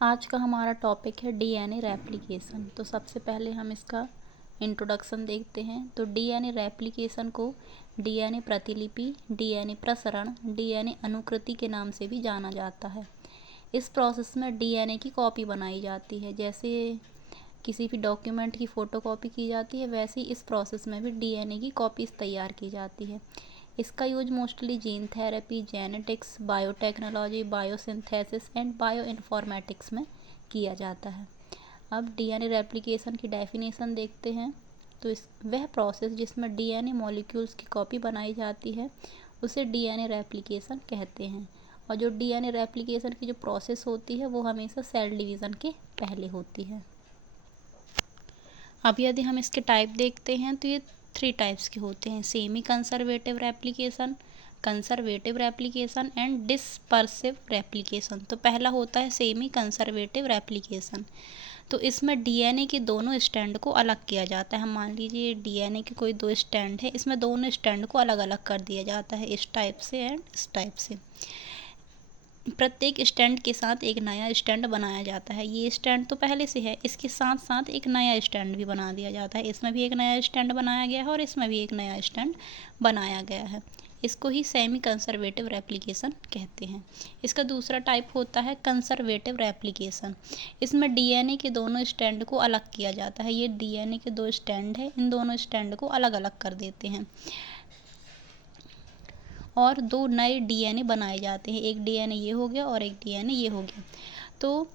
आज का हमारा टॉपिक है डीएनए रेप्लिकेशन। तो सबसे पहले हम इसका इंट्रोडक्शन देखते हैं। तो डीएनए रेप्लिकेशन को डीएनए प्रतिलिपि, डीएनए प्रसरण, डीएनए अनुकृति के नाम से भी जाना जाता है। इस प्रोसेस में डीएनए की कॉपी बनाई जाती है। जैसे किसी भी डॉक्यूमेंट की फ़ोटोकॉपी की जाती है, वैसे ही इस प्रोसेस में भी डीएनए की कॉपीज़ तैयार की जाती है। इसका use mostly gene therapy, genetics, biotechnology, biosynthesis and bioinformatics में किया जाता है। अब डीएनए रेप्लिकेशन की डेफिनेशन देखते हैं। तो वह प्रोसेस जिसमें डीएनए मॉलिक्यूल्स की कॉपी बनाई जाती है उसे डीएनए रेप्लिकेशन कहते हैं। और जो डीएनए रेप्लिकेशन की जो प्रोसेस होती है वो हमेशा सेल डिवीज़न के पहले होती है। अब यदि हम इसके टाइप देखते हैं तो ये 3 टाइप्स के होते हैं: semi conservative replication, conservative replication and dispersive replication. तो पहला होता है सेमी कंजर्वेटिव रेप्लिकेशन। तो इसमें डीएनए के दोनों स्टैंड को अलग किया जाता है। मान लीजिए डीएनए के कोई 2 स्टैंड है, इसमें दोनों स्टैंड को अलग अलग कर दिया जाता है, इस टाइप से एंड इस टाइप से। प्रत्येक स्टैंड के साथ एक नया स्टैंड बनाया जाता है। ये स्टैंड तो पहले से है, इसके साथ साथ एक नया स्टैंड भी बना दिया जाता है। इसमें भी एक नया स्टैंड बनाया गया है और इसमें भी एक नया स्टैंड बनाया गया है। इसको ही सेमी कंजर्वेटिव रेप्लिकेशन कहते हैं। इसका दूसरा टाइप होता है कंजर्वेटिव रेप्लिकेशन। इसमें डीएनए के दोनों स्टैंड को अलग किया जाता है। ये डीएनए के 2 स्टैंड है, इन दोनों स्टैंड को अलग अलग कर देते हैं और 2 नए डीएनए बनाए जाते हैं। एक डीएनए ये हो गया और एक डीएनए ये हो गया। तो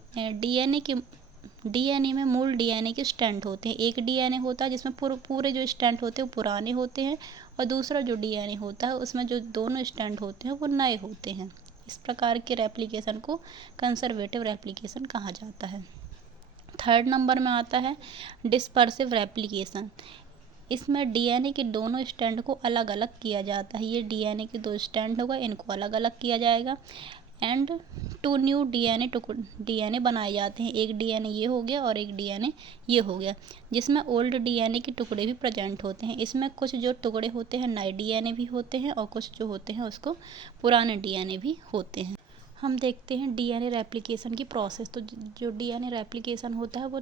डीएनए में मूल डीएनए के स्टैंड होते हैं। एक डीएनए होता है जिसमें पूरे जो स्टैंड होते हैं वो पुराने होते हैं, और दूसरा जो डीएनए होता है उसमें जो दोनों स्टैंड होते हैं वो नए होते हैं। इस प्रकार के रेप्लिकेशन को कंजर्वेटिव रेप्लिकेशन कहा जाता है। 3rd नंबर में आता है डिस्पर्सिव रेप्लिकेशन। इसमें डीएनए के दोनों स्टैंड को अलग अलग किया जाता है। ये डीएनए के 2 स्टैंड होगा, इनको अलग अलग किया जाएगा एंड 2 न्यू डीएनए बनाए जाते हैं। एक डीएनए ये हो गया और एक डीएनए ये हो गया, जिसमें ओल्ड डीएनए के टुकड़े भी प्रेजेंट होते हैं। इसमें कुछ जो टुकड़े होते हैं नए डीएनए भी होते हैं और कुछ जो होते हैं उसको पुराने डीएनए भी होते हैं। हम देखते हैं डीएनए रेप्लिकेशन की प्रोसेस। तो जो डीएनए रेप्लिकेशन होता है वो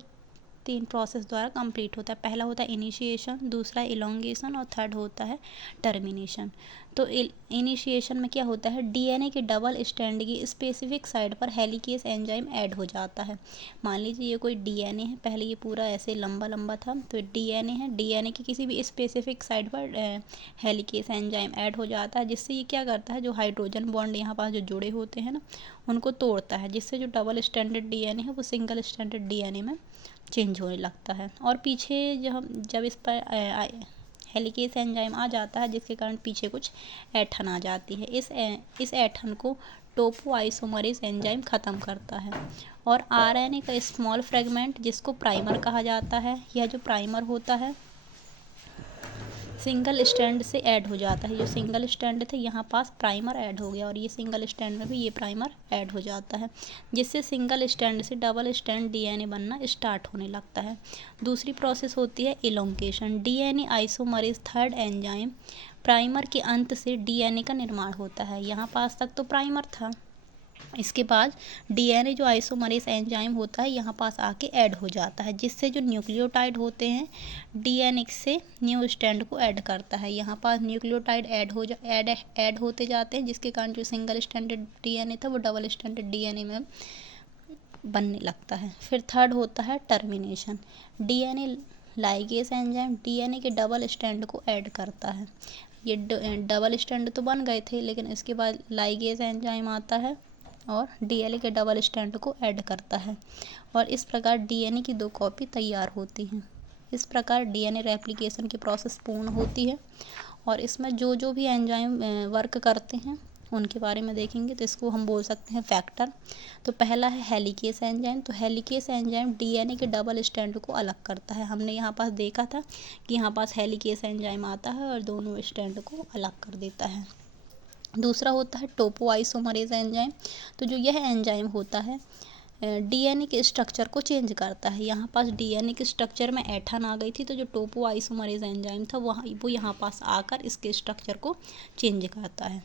3 प्रोसेस द्वारा कंप्लीट होता है। पहला होता है इनिशिएशन, दूसरा इलोंगेशन और 3rd होता है टर्मिनेशन। तो इनिशिएशन में क्या होता है, डीएनए के डबल स्टैंड की स्पेसिफिक साइड पर हेलिकेज एंजाइम ऐड हो जाता है। मान लीजिए ये कोई डीएनए है, पहले ये पूरा ऐसे लंबा लंबा था, तो डीएनए है, डीएनए की किसी भी स्पेसिफिक साइड पर हेलिकेज एंजाइम ऐड हो जाता है, जिससे ये क्या करता है, जो हाइड्रोजन बॉन्ड यहाँ पास जो जुड़े होते हैं ना उनको तोड़ता है, जिससे जो डबल स्टैंडर्ड डीएनए है वो सिंगल स्टैंडर्ड डीएनए में चेंज होने लगता है। और पीछे जब इस पर हेलिकेज एंजाइम आ जाता है, जिसके कारण पीछे कुछ ऐठन आ जाती है। इस ऐठन को टोपो आइसोमरेज एंजाइम ख़त्म करता है। और आरएनए का स्मॉल फ्रेगमेंट जिसको प्राइमर कहा जाता है, यह जो प्राइमर होता है सिंगल स्टैंड से ऐड हो जाता है। जो सिंगल स्टैंड थे यहाँ पास प्राइमर ऐड हो गया और ये सिंगल स्टैंड में भी ये प्राइमर ऐड हो जाता है, जिससे सिंगल स्टैंड से डबल स्टैंड डीएनए बनना स्टार्ट होने लगता है। दूसरी प्रोसेस होती है elongation. DNA isomerase 3rd enzyme primer के अंत से डीएनए का निर्माण होता है। यहाँ पास तक तो प्राइमर था, इसके बाद डीएनए जो आइसोमरेज एंजाइम होता है यहाँ पास आके ऐड हो जाता है, जिससे जो न्यूक्लियोटाइड होते हैं डीएनए से न्यू स्टैंड को ऐड करता है। यहाँ पास न्यूक्लियोटाइड ऐड होते जाते हैं, जिसके कारण जो सिंगल स्टैंडर्ड डीएनए था वो डबल स्टैंडर्ड डीएनए में बनने लगता है। फिर 3rd होता है termination. DNA ligase enzyme DNA के डबल स्टैंड को ऐड करता है। ये डबल स्टैंड तो बन गए थे, लेकिन इसके बाद लाइगेज एंजाइम आता है और डीएनए के डबल स्टैंड को ऐड करता है, और इस प्रकार डीएनए की 2 कॉपी तैयार होती हैं। इस प्रकार डीएनए रेप्लिकेशन की प्रोसेस पूर्ण होती है। और इसमें जो जो भी एंजाइम वर्क करते हैं उनके बारे में देखेंगे। तो इसको हम बोल सकते हैं फैक्टर। तो पहला है हेलिकेज एंजाइम। तो हेलिकेज एंजाइम डीएनए के डबल स्टैंड को अलग करता है। हमने यहाँ पास देखा था कि यहाँ पास हेलिकेज एंजाइम आता है और दोनों स्टैंड को अलग कर देता है। दूसरा होता है टोपो आइसोमरेज एंजाइम। तो जो यह एंजाइम होता है डीएनए के स्ट्रक्चर को चेंज करता है। यहाँ पास डीएनए के स्ट्रक्चर में ऐठन आ गई थी, तो जो टोपो आइसोमरेज एंजाइम था वो यहाँ पास आकर इसके स्ट्रक्चर को चेंज करता है।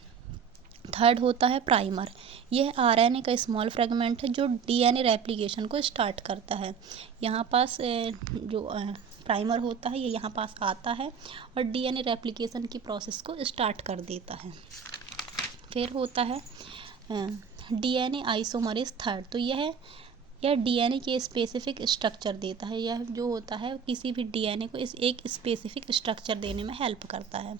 थर्ड होता है प्राइमर। यह आरएनए का स्मॉल फ्रेगमेंट है जो डीएनए रेप्लिकेशन को स्टार्ट करता है। यहाँ पास जो प्राइमर होता है ये यहाँ पास आता है और डीएनए रेप्लिकेशन की प्रोसेस को स्टार्ट कर देता है। फिर होता है डीएनए आइसोमरेज थर्ड। तो यह डीएनए के स्पेसिफिक स्ट्रक्चर देता है। यह जो होता है किसी भी डीएनए को इस एक स्पेसिफिक स्ट्रक्चर देने में हेल्प करता है।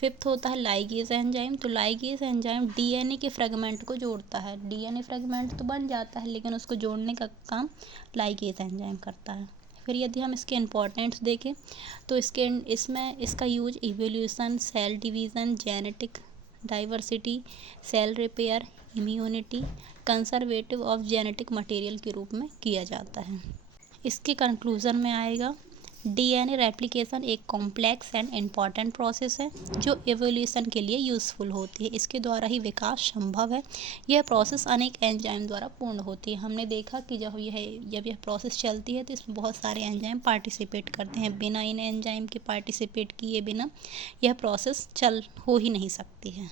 फिफ्थ होता है लाइगेज एंजाइम। तो लाइगेज एंजाइम डीएनए के फ्रेगमेंट को जोड़ता है। डीएनए फ्रेगमेंट तो बन जाता है लेकिन उसको जोड़ने का काम लाइगेज एंजाइम करता है। फिर यदि हम इसके इम्पोर्टेंट्स देखें तो इसका use evolution, cell division, genetic diversity, cell repair, immunity, conservative of genetic material के रूप में किया जाता है। इसके कंक्लूज़न में आएगा डीएनए रेप्लिकेशन एक कॉम्प्लेक्स एंड इम्पॉर्टेंट प्रोसेस है जो एवोल्यूशन के लिए यूज़फुल होती है। इसके द्वारा ही विकास संभव है। यह प्रोसेस अनेक एंजाइम द्वारा पूर्ण होती है। हमने देखा कि जब यह प्रोसेस चलती है तो इसमें बहुत सारे एंजाइम पार्टिसिपेट करते हैं। बिना इन एंजाइम के पार्टिसिपेट किए बिना यह प्रोसेस हो ही नहीं सकती है।